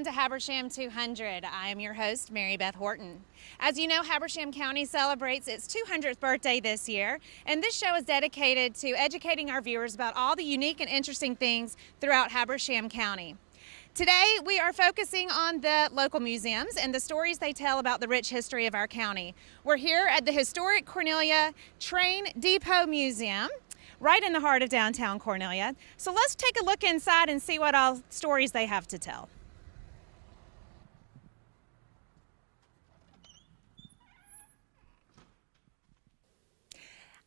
welcome to Habersham 200. I am your host, Mary Beth Horton. As you know, Habersham County celebrates its 200th birthday this year, and this show is dedicated to educating our viewers about all the unique and interesting things throughout Habersham County. Today, we are focusing on the local museums and the stories they tell about the rich history of our county. We're here at the historic Cornelia Train Depot Museum, right in the heart of downtown Cornelia. So let's take a look inside and see what all stories they have to tell.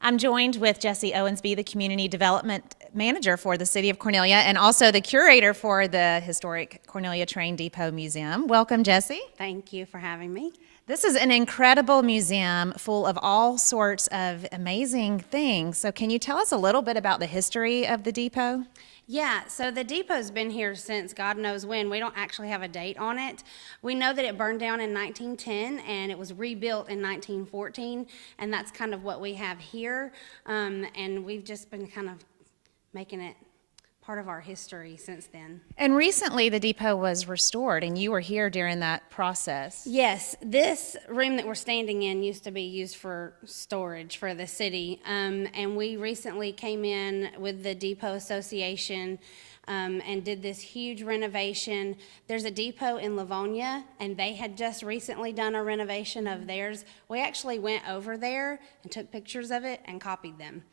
I'm joined with Jesse Owensby, the Community Development Manager for the City of Cornelia and also the curator for the historic Cornelia Train Depot Museum. Welcome, Jesse. Thank you for having me. This is an incredible museum full of all sorts of amazing things. So can you tell us a little bit about the history of the depot? Yeah, so the depot's been here since God knows when. We don't actually have a date on it. We know that it burned down in 1910 and it was rebuilt in 1914, and that's kind of what we have here. And we've just been kind of making it part of our history since then. And recently the depot was restored, and you were here during that process. Yes, this room that we're standing in used to be used for storage for the city, and we recently came in with the Depot Association and did this huge renovation. There's a depot in Livonia, and they had just recently done a renovation of theirs. We actually went over there and took pictures of it and copied them.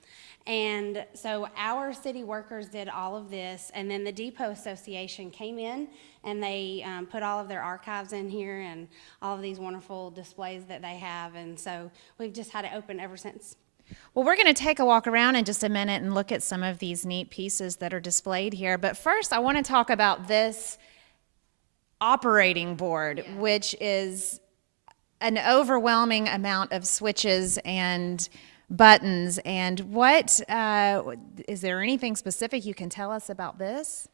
And so our city workers did all of this, and then the Depot Association came in and they put all of their archives in here and all of these wonderful displays that they have, and so we've just had it open ever since. Well, we're going to take a walk around in just a minute and look at some of these neat pieces that are displayed here, but first I want to talk about this operating board, which is an overwhelming amount of switches and buttons. And what is there anything specific you can tell us about this?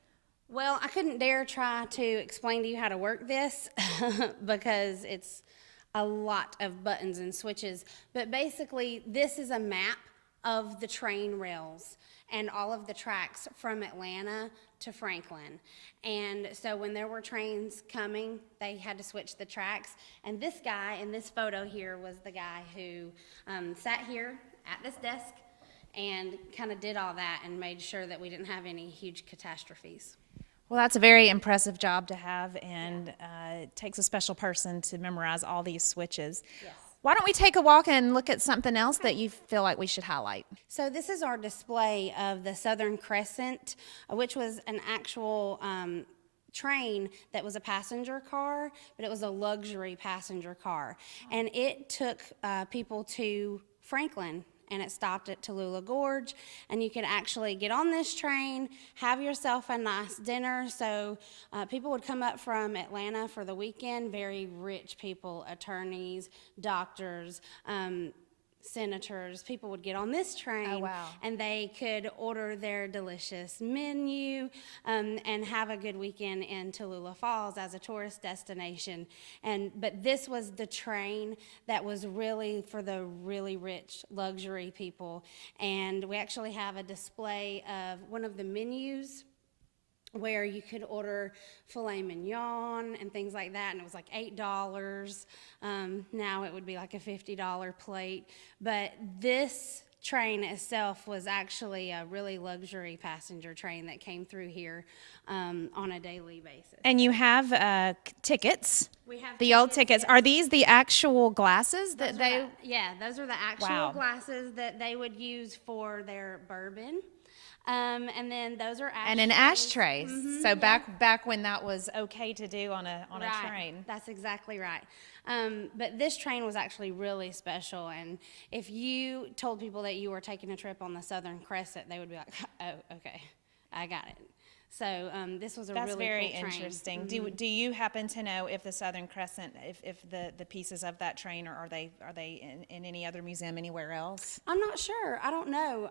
Well, I couldn't dare try to explain to you how to work this because it's a lot of buttons and switches, but basically this is a map of the train rails and all of the tracks from Atlanta to Franklin. And so when there were trains coming, they had to switch the tracks. And this guy in this photo here was the guy who sat here at this desk and kind of did all that and made sure that we didn't have any huge catastrophes. Well, that's a very impressive job to have, and it takes a special person to memorize all these switches. Yes. Why don't we take a walk and look at something else that you feel like we should highlight? So this is our display of the Southern Crescent, which was an actual train that was a passenger car, but it was a luxury passenger car. And it took people to Franklin, and it stopped at Tallulah Gorge, and you could actually get on this train, have yourself a nice dinner. So people would come up from Atlanta for the weekend, very rich people, attorneys, doctors, senators. People would get on this train. Oh, wow. And they could order their delicious menu and have a good weekend in Tallulah Falls as a tourist destination. But this was the train that was really for the really rich luxury people. And we actually have a display of one of the menus where you could order filet mignon and things like that, and it was like $8. Now it would be like a $50 plate. But this train itself was actually a really luxury passenger train that came through here on a daily basis. And you have tickets. We have the old tickets. Yes. Are these the actual glasses that they? Yeah, those are the actual Wow. glasses that they would use for their bourbon. And then those are ashtrays. And an ashtray. Mm-hmm, So yeah. back when that was okay to do on a Right. train. That's exactly right. But this train was actually really special, and if you told people that you were taking a trip on the Southern Crescent, they would be like, "Oh, okay, I got it." So this was a That's really very cool train. interesting. Mm-hmm. Do you happen to know if the Southern Crescent, if the pieces of that train, or are they in any other museum anywhere else? I'm not sure. I don't know.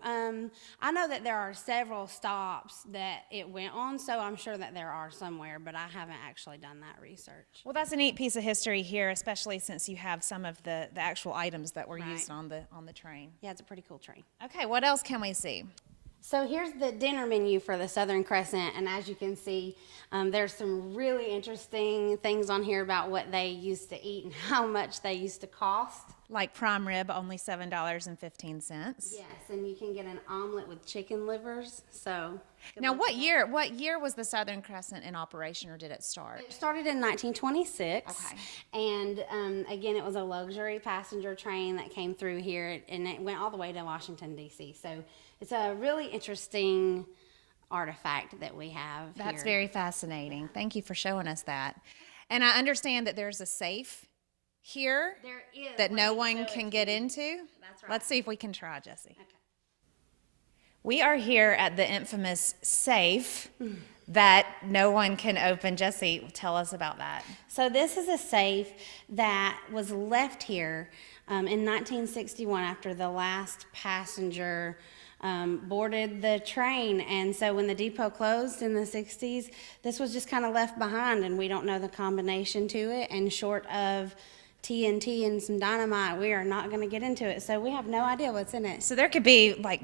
I know that there are several stops that it went on, so I'm sure that there are somewhere, but I haven't actually done that research. Well, that's a neat piece of history here, especially since you have some of the actual items that were Right. used on the train. Yeah, it's a pretty cool train. Okay, what else can we see? So here's the dinner menu for the Southern Crescent, and as you can see, there's some really interesting things on here about what they used to eat and how much they used to cost. Like prime rib, only $7.15. Yes, and you can get an omelet with chicken livers. So Now, what year was the Southern Crescent in operation, or did it start? it started in 1926. Okay. And again, it was a luxury passenger train that came through here, and it went all the way to Washington, D.C. So it's a really interesting artifact that we have That's here. very fascinating. Thank you for showing us that. And I understand that there's a safe here There is. that Let no me one show it can to get you. into. That's right. Let's see if we can try, Jesse. Okay. We are here at the infamous safe that no one can open. Jesse, tell us about that. So this is a safe that was left here in 1961 after the last passenger boarded the train. And so when the depot closed in the 60s, this was just kind of left behind, and we don't know the combination to it. And short of TNT and some dynamite, we are not going to get into it. So we have no idea what's in it. So there could be like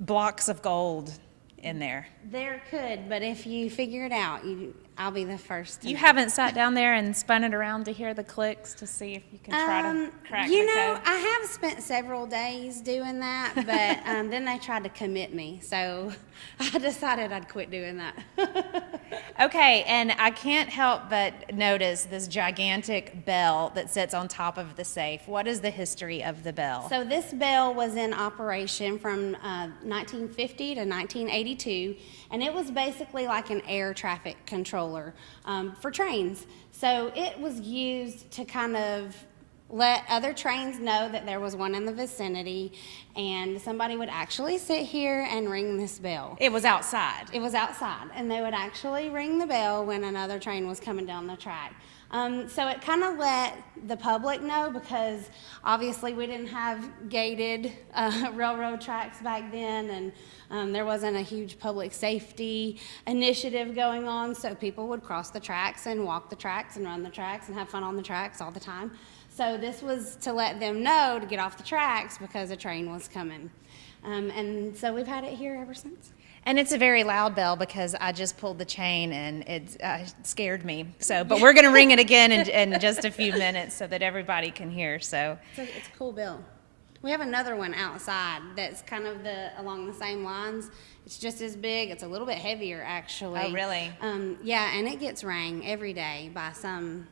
blocks of gold in there. There could, but if you figure it out, I'll be the first to You know. haven't sat down there and spun it around to hear the clicks to see if you can try to crack You the know, code? I have spent several days doing that, but then they tried to commit me, so I decided I'd quit doing that. Okay, and I can't help but notice this gigantic bell that sits on top of the safe. What is the history of the bell? So this bell was in operation from 1950 to 1982, and it was basically like an air traffic controller for trains. So it was used to kind of let other trains know that there was one in the vicinity, and somebody would actually sit here and ring this bell. It was outside. It was outside, and they would actually ring the bell when another train was coming down the track. So it kind of let the public know, because obviously we didn't have gated railroad tracks back then, and there wasn't a huge public safety initiative going on, so people would cross the tracks and walk the tracks and run the tracks and have fun on the tracks all the time. So this was to let them know to get off the tracks because a train was coming. And so we've had it here ever since. And it's a very loud bell because I just pulled the chain and it scared me. So, but we're going to ring it again in just a few minutes so that everybody can hear. So It's a cool bell. We have another one outside that's kind of along the same lines. It's just as big. It's a little bit heavier, actually. Oh, really? Yeah, and it gets rang every day by someone.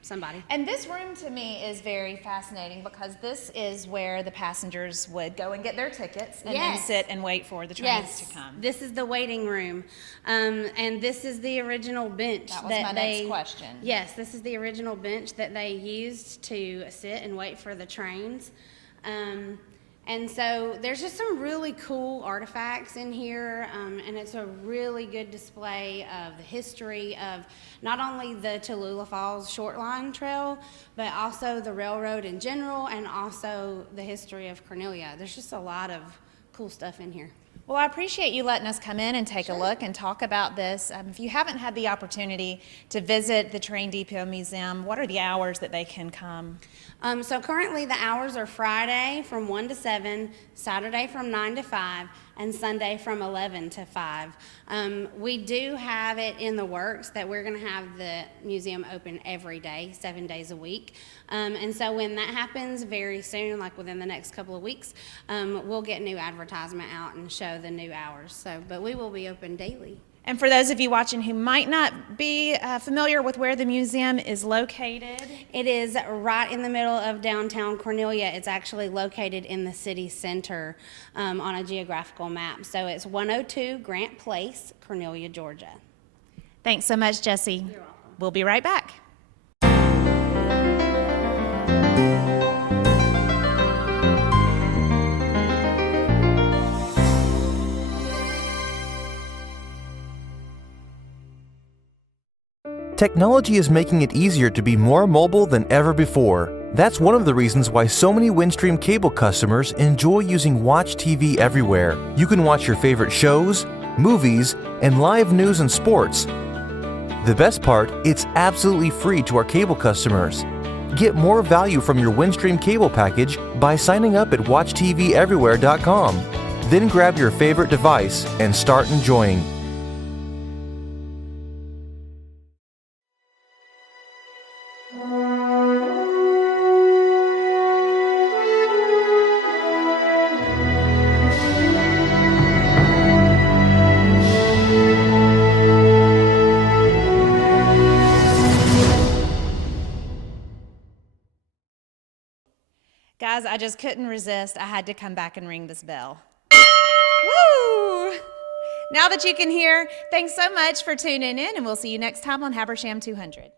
Somebody. And this room to me is very fascinating because this is where the passengers would go and get their tickets and then Yes. sit and wait for the trains to come. This is the waiting room. And this is the original bench That was my next question. Yes, this is the original bench that they used to sit and wait for the trains. And so there's just some really cool artifacts in here, and it's a really good display of the history of not only the Tallulah Falls Short Line Trail, but also the railroad in general, and also the history of Cornelia. There's just a lot of cool stuff in here. Well, I appreciate you letting us come in and take a look and talk about this. If you haven't had the opportunity to visit the Train Depot Museum, what are the hours that they can come? So currently the hours are Friday from 1 to 7, Saturday from 9 to 5, and Sunday from 11 to 5. We do have it in the works that we're going to have the museum open every day, 7 days a week. And so when that happens very soon, like within the next couple of weeks, we'll get new advertisement out and show the new hours. So, but we will be open daily. And for those of you watching who might not be familiar with where the museum is located, It is right in the middle of downtown Cornelia. It's actually located in the city center on a geographical map. So it's 102 Grant Place, Cornelia, Georgia. thanks so much, Jesse. You're welcome. We'll be right back. Technology is making it easier to be more mobile than ever before. That's one of the reasons why so many Windstream cable customers enjoy using Watch TV everywhere. You can watch your favorite shows, movies, and live news and sports. The best part, it's absolutely free to our cable customers. Get more value from your Windstream cable package by signing up at WatchTVEverywhere.com. Then grab your favorite device and start enjoying. Guys, I just couldn't resist. I had to come back and ring this bell. Woo! Now that you can hear, thanks so much for tuning in, and we'll see you next time on Habersham 200.